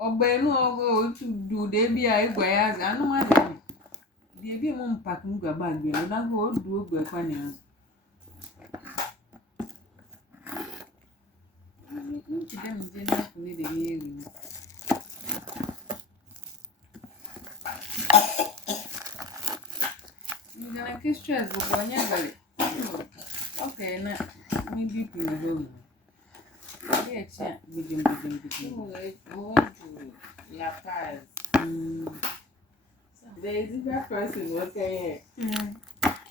Obenu ogo to do they be I go as I know what they be won't pack me go back there. Now go do go funny. To them, they not need the year. You're gonna kiss stress, but when you're okay, now maybe you will. Yeah, begin. Lyca. There is a person working here.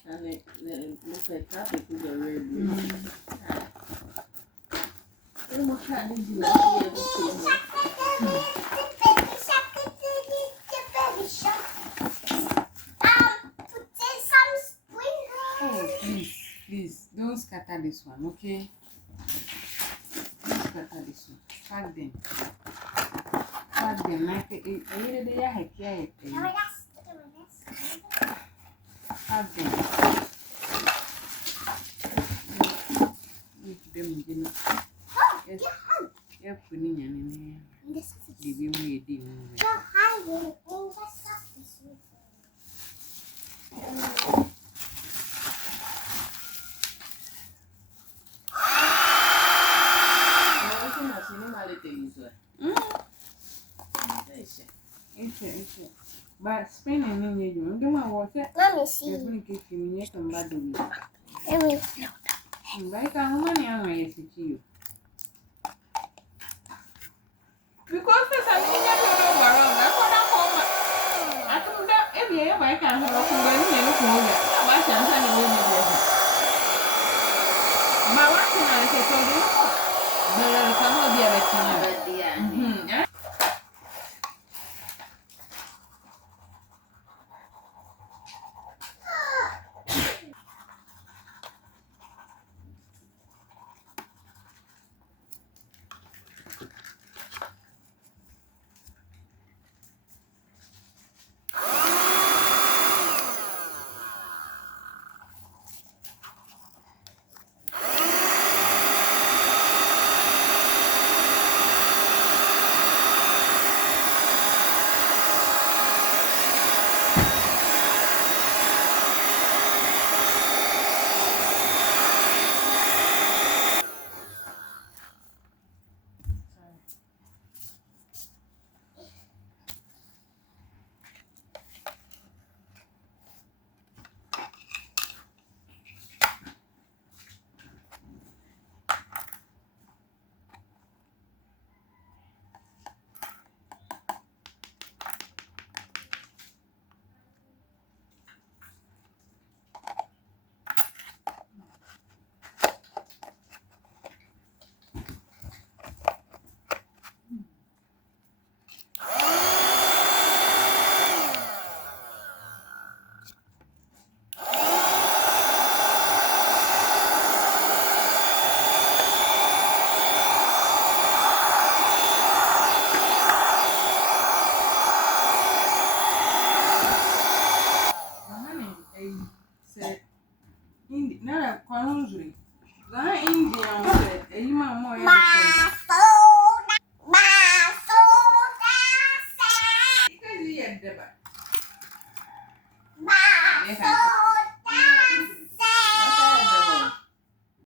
And it looks like traffic is already. Please, don't scatter this one, okay? Don't scatter this one. Pack them. Like it. Pack them. Make them again. Yes. You're putting in the baby. But spending in you, do my water. Let me see. You're going to give me some bad news. Let me Like I'm money on my you. Because I'm in the world, that's what I'm home. I told them every year I can't have a company and hold it. My chance and the women. My watching I told you, there cannot be a vaccine. Indian,